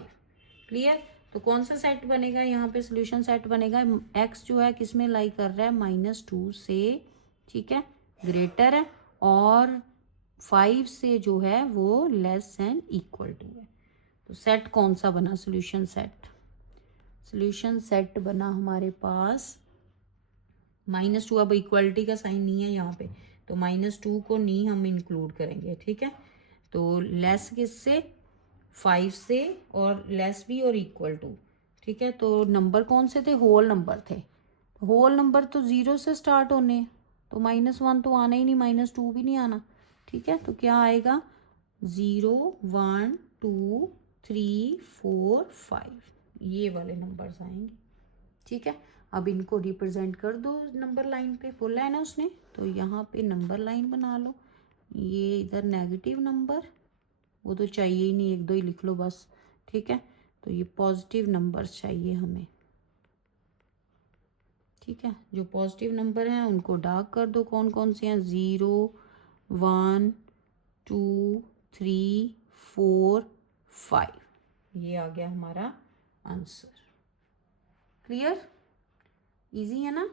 Clear. तो कौन सा सेट बनेगा यहाँ पे, सोल्यूशन सेट बनेगा। x जो है किस में लाई कर रहा है, -2 से, ठीक है, ग्रेटर है, और 5 से जो है वो लेस देन इक्वल टू है। तो सेट कौन सा बना, सोल्यूशन सेट। सोल्यूशन सेट बना हमारे पास -2, अब इक्वलिटी का साइन नहीं है यहाँ पे, तो -2 को नहीं हम इंक्लूड करेंगे, ठीक है। तो लेस किससे, 5 से, और लेस भी और इक्वल टू, ठीक है। तो नंबर कौन से थे, होल नंबर थे। तो होल नंबर तो 0 से स्टार्ट होने हैं, तो -1 तो आना ही नहीं, -2 भी नहीं आना, ठीक है। तो क्या आएगा, 0 1 2 3 4 5, ये वाले नंबर्स आएंगे, ठीक है। अब इनको रिप्रेजेंट कर दो नंबर लाइन पे, बोला है ना उसने, तो यहाँ पे नंबर लाइन बना लो। ये इधर नेगेटिव नंबर, वो तो चाहिए ही नहीं, 1 2 ही लिख लो बस, ठीक है। तो ये पॉजिटिव नंबर्स चाहिए हमें, ठीक है। जो पॉजिटिव नंबर हैं उनको डार्क कर दो, कौन कौन से हैं, 0 1 2 3 4 5, ये आ गया हमारा आंसर। क्लियर, इजी है ना।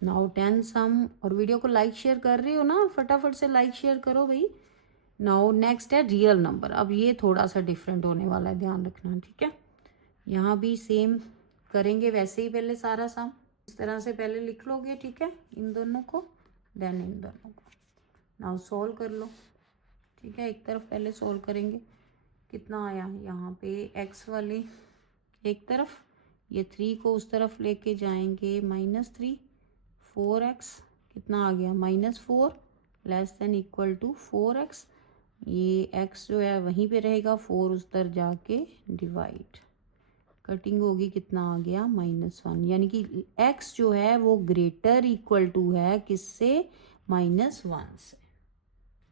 नाउ 10 सम, और वीडियो को लाइक शेयर कर रहे हो ना, फटाफट से लाइक शेयर करो भाई। नाउ नेक्स्ट है रियल नंबर। अब ये थोड़ा सा डिफरेंट होने वाला है, ध्यान रखना, ठीक है। यहाँ भी सेम करेंगे वैसे ही, पहले सारा सम इस तरह से पहले लिख लोगे, ठीक है, इन दोनों को, देन इन दोनों को। नाउ सॉल्व कर लो, ठीक है। एक तरफ पहले सॉल्व करेंगे, कितना आया यहाँ पे, x वाले एक तरफ, ये 3 को उस तरफ लेके जाएंगे, -3, 4x कितना आ गया, -4, less than equal to 4x, ये x जो है वहीं पे रहेगा, 4 उस तरफ जाके डिवाइड, कटिंग होगी, कितना आ गया -1, यानी कि x जो है वो ग्रेटर इक्वल टू है किससे, -1 से,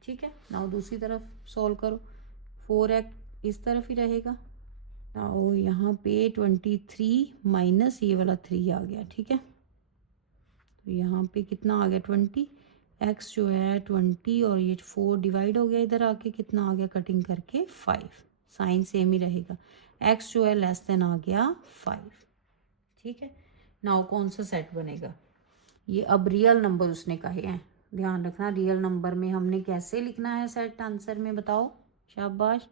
ठीक है। नाउ दूसरी तरफ सॉल्व करो, 4x इस तरफ ही रहेगा, नाउ यहाँ पे 23 माइनस ये वाला 3 आ गया, ठीक है। तो यहाँ पे कितना आ गया 20, x जो है 20, और ये 4 डिवाइड हो गया, इधर आके कितना आ गया, कटिंग करके 5, साइन सेम ही रहेगा, x जो है लेस देन आ गया 5, ठीक है। नाउ कौन सा सेट बनेगा, ये अब रियल नंबर उसने कहे हैं, ध्यान रखना। रियल नंबर में हमने कैसे लिखना है सेट, आंसर में बताओ, शाबाश।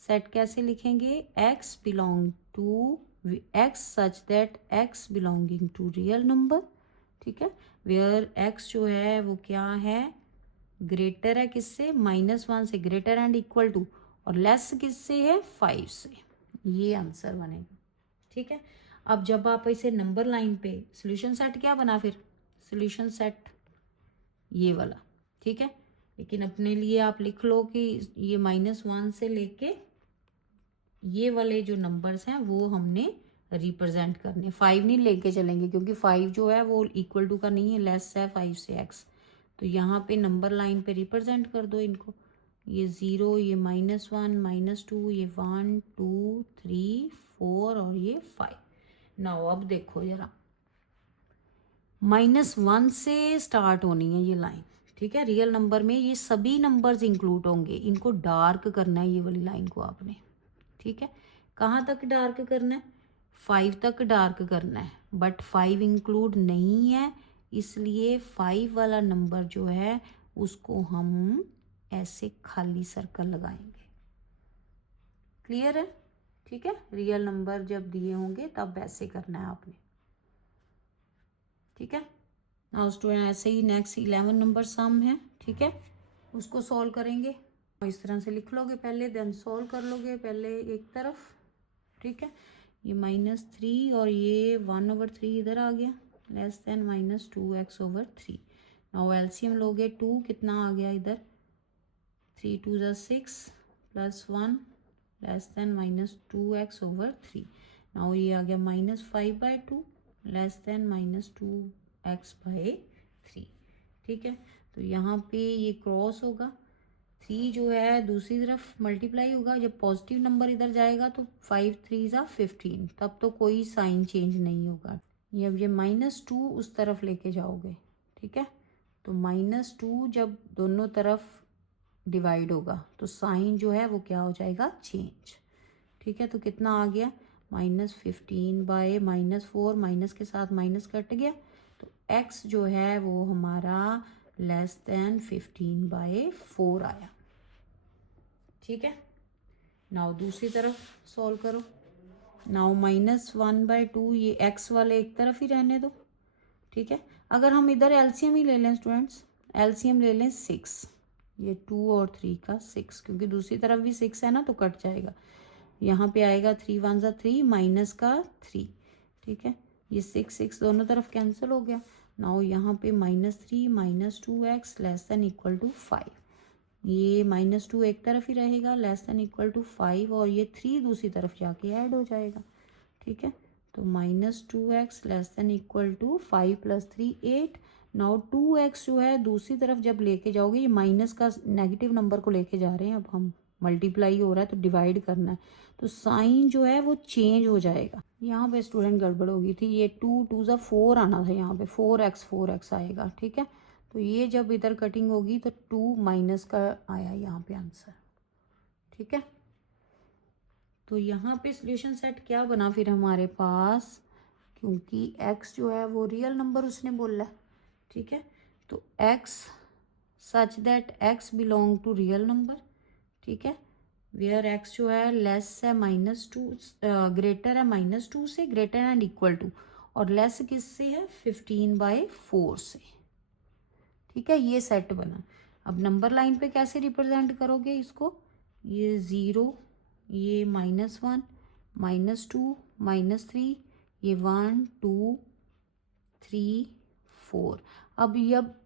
सेट कैसे लिखेंगे, x belong to x such that x belonging to real number, ठीक है। वेयर x जो है वो क्या है, ग्रेटर है किससे, -1 से, ग्रेटर एंड इक्वल टू, और लेस किससे है, 5 से, ये आंसर बनेगा, ठीक है। अब जब आप इसे नंबर लाइन पे, सोल्यूशन सेट क्या बना फिर, सोल्यूशन सेट ये वाला, ठीक है। लेकिन अपने लिए आप लिख लो कि ये -1 से लेके ये वाले जो नंबर्स हैं वो हमने रिप्रेजेंट करने, 5 नहीं लेके चलेंगे, क्योंकि 5 जो है वो इक्वल टू का नहीं है, लेस है 5 से x। तो यहाँ पे नंबर लाइन पे रिप्रेजेंट कर दो इनको, ये 0, ये -1 -2, ये 1 2 3 4 और ये 5। नाउ अब देखो जरा, -1 से स्टार्ट होनी है ये लाइन, ठीक है। रियल नंबर में ये सभी नंबर्स इंक्लूड होंगे, इनको डार्क करना है ये वाली लाइन को आपने, ठीक है। कहाँ तक डार्क करना है, 5 तक डार्क करना है, बट 5 इंक्लूड नहीं है, इसलिए 5 वाला नंबर जो है उसको हम ऐसे खाली सर्कल लगाएंगे। क्लियर है, ठीक है। रियल नंबर जब दिए होंगे तब ऐसे करना है आपने, ठीक है। नाउ स्टूडेंट ऐसे ही नेक्स्ट 11 नंबर सम है, ठीक है, उसको सॉल्व करेंगे। इस तरह से लिख लोगे पहले, देन सॉल्व कर लोगे पहले एक तरफ, ठीक है। ये -3 और ये 1/3 इधर आ गया, less than -2x/3। Now LCM लोगे, 2 कितना आ गया इधर, 3 2 ज़ा 6, plus 1 less than minus 2x over 3। Now ये आ गया -5/2 लेस देन -2x बाई 3। ठीक है, तो यहाँ पे ये क्रॉस होगा, 3 जो है दूसरी तरफ मल्टीप्लाई होगा। जब पॉजिटिव नंबर इधर जाएगा तो 5 3 ज़ा 15, तब तो कोई साइन चेंज नहीं होगा। अब ये -2 उस तरफ लेके जाओगे, ठीक है, तो -2 जब दोनों तरफ डिवाइड होगा तो साइन जो है वो क्या हो जाएगा, चेंज। ठीक है, तो कितना आ गया, -15 बाय -4, माइनस के साथ माइनस कट गया, तो x जो है वो हमारा लेस देन 15/4 आया। ठीक है, नाउ दूसरी तरफ सॉल्व करो। नाउ -1/2, ये x वाले एक तरफ ही रहने दो। ठीक है, अगर हम इधर एलसीएम ही ले लें स्टूडेंट्स, एलसीएम ले लें 6, ये 2 और 3 का 6, क्योंकि दूसरी तरफ भी 6 है ना तो कट जाएगा। यहाँ पे आएगा 3 1 ज़ा 3 माइनस का 3। ठीक है, ये 6 दोनों तरफ कैंसिल हो गया। नाउ यहाँ पे -3 -2x less than equal to 5, ये -2 एक तरफ ही रहेगा लेस देन इक्वल टू 5, और ये 3 दूसरी तरफ जाके ऐड हो जाएगा। ठीक है, तो -2x less than equal to 5 + 3 8। Now 2x जो है दूसरी तरफ जब लेके जाओगे, ये माइनस का नेगेटिव नंबर को लेके जा रहे हैं, अब हम मल्टीप्लाई हो रहा है तो डिवाइड करना है, तो साइन जो है वो चेंज हो जाएगा। यहाँ पे स्टूडेंट गड़बड़ होगी थी, ये 2 2 ज़ा 4 आना था, यहाँ पे 4x आएगा। ठीक है, तो ये जब इधर कटिंग होगी तो 2 माइनस का आया यहाँ पे आंसर। ठीक है, तो यहाँ पे सॉल्यूशन सेट क्या बना फिर हमारे पास, क्योंकि x जो है वो रियल नंबर उसने बोला है। ठीक है, तो x such that x belong to real number. ठीक है, वेयर x जो है लेस है -2, ग्रेटर है -2 से, ग्रेटर एंड इक्वल टू, और लेस किससे है, 15/4 से। ठीक है, ये सेट बना। अब नंबर लाइन पे कैसे रिप्रेजेंट करोगे इसको, ये 0, ये -1 -2 -3, ये 1 2 3 4। अब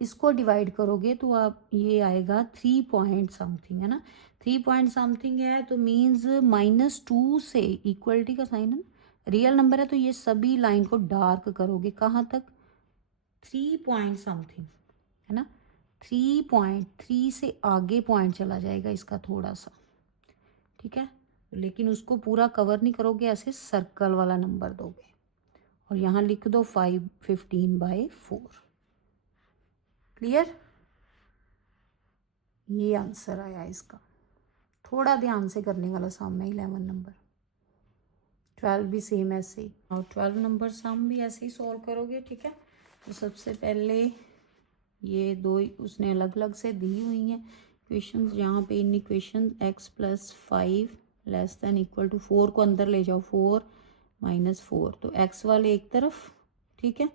इसको डिवाइड करोगे तो आप ये आएगा 3 पॉइंट समथिंग, है ना, 3 पॉइंट समथिंग है, तो मीन्स -2 से इक्वलिटी का साइन है, रियल नंबर है, तो ये सभी लाइन को डार्क करोगे कहाँ तक, 3 पॉइंट समथिंग, है ना, 3 से आगे पॉइंट चला जाएगा इसका थोड़ा सा। ठीक है, लेकिन उसको पूरा कवर नहीं करोगे, ऐसे सर्कल वाला नंबर दोगे, और यहाँ लिख दो 15/4। क्लियर, ये आंसर आया इसका। थोड़ा ध्यान से करने वाला सम है 11 नंबर। 12 भी सेम ऐसे ही, और 12 नंबर सम भी ऐसे ही सॉल्व करोगे। ठीक है, तो सबसे पहले ये दो उसने अलग अलग से दी हुई हैं इक्वेशंस। यहाँ पे in equation x + 5 less than equal to 4 को अंदर ले जाओ, 4 -4, तो x वाले एक तरफ। ठीक है,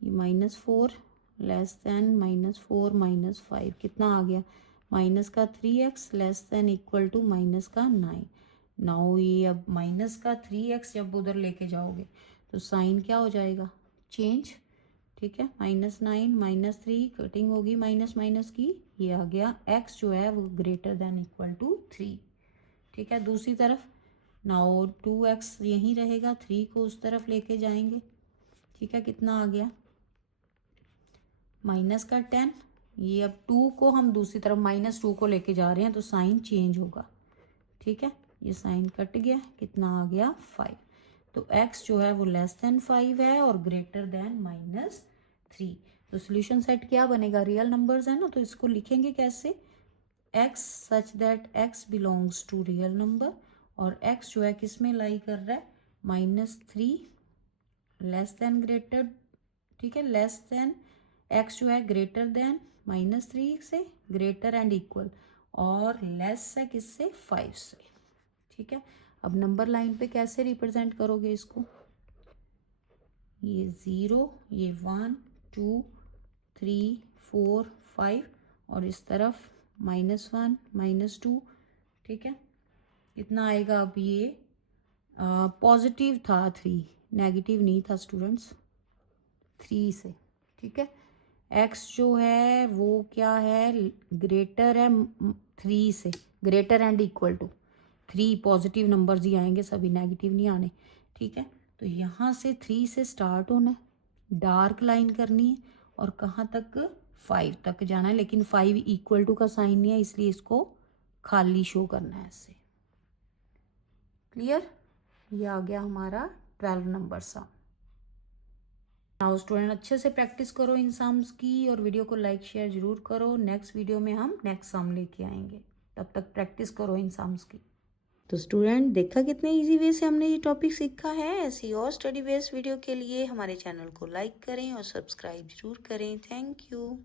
ये -4 लेस देन -4 -5 कितना आ गया, माइनस का 3x less than equal to minus का 9। नाउ ये अब माइनस का 3x जब उधर लेके जाओगे तो साइन क्या हो जाएगा, चेंज। ठीक है, -9 -3 कटिंग होगी माइनस माइनस की, ये आ गया x जो है वो ग्रेटर देन इक्वल टू 3। ठीक है, दूसरी तरफ नाउ 2x यहीं रहेगा, 3 को उस तरफ लेके जाएंगे। ठीक है, कितना आ गया, माइनस का 10, ये अब 2 को हम दूसरी तरफ -2 को लेके जा रहे हैं तो साइन चेंज होगा। ठीक है, ये साइन कट गया, कितना आ गया 5, तो x जो है वो लेस देन 5 है और ग्रेटर देन -3। तो सॉल्यूशन सेट क्या बनेगा, रियल नंबर्स है ना, तो इसको लिखेंगे कैसे, x such that x belongs to real number, और x जो है किस में लाई कर रहा है, -3 लेस देन ग्रेटर। ठीक है, लेस देन, x जो है ग्रेटर देन -3 से, ग्रेटर एंड इक्वल, और लेस है किससे, 5 से। ठीक है, अब नंबर लाइन पे कैसे रिप्रेजेंट करोगे इसको, ये 0, ये 1 2 3 4 5, और इस तरफ -1 -2। ठीक है, कितना आएगा, अब ये पॉजिटिव था 3, नेगेटिव नहीं था स्टूडेंट्स, 3 से। ठीक है, x जो है वो क्या है, ग्रेटर है 3 से, greater and equal to 3, positive numbers ही आएंगे, सभी नेगेटिव नहीं आने, ठीक है। तो यहाँ से 3 से स्टार्ट होना है, डार्क लाइन करनी है और कहाँ तक, 5 तक जाना है, लेकिन 5 इक्वल टू का साइन नहीं है इसलिए इसको खाली शो करना है ऐसे। क्लियर, ये आ गया हमारा 12 नंबर सम। नाउ स्टूडेंट अच्छे से प्रैक्टिस करो इन सम्स की और वीडियो को लाइक शेयर जरूर करो। नेक्स्ट वीडियो में हम नेक्स्ट सम लेके आएंगे, तब तक प्रैक्टिस करो इन सम्स की। तो स्टूडेंट देखा कितने इजी वे से हमने ये टॉपिक सीखा है। ऐसी और स्टडी बेस्ड वीडियो के लिए हमारे चैनल को लाइक करें और सब्सक्राइब जरूर करें। Thank you.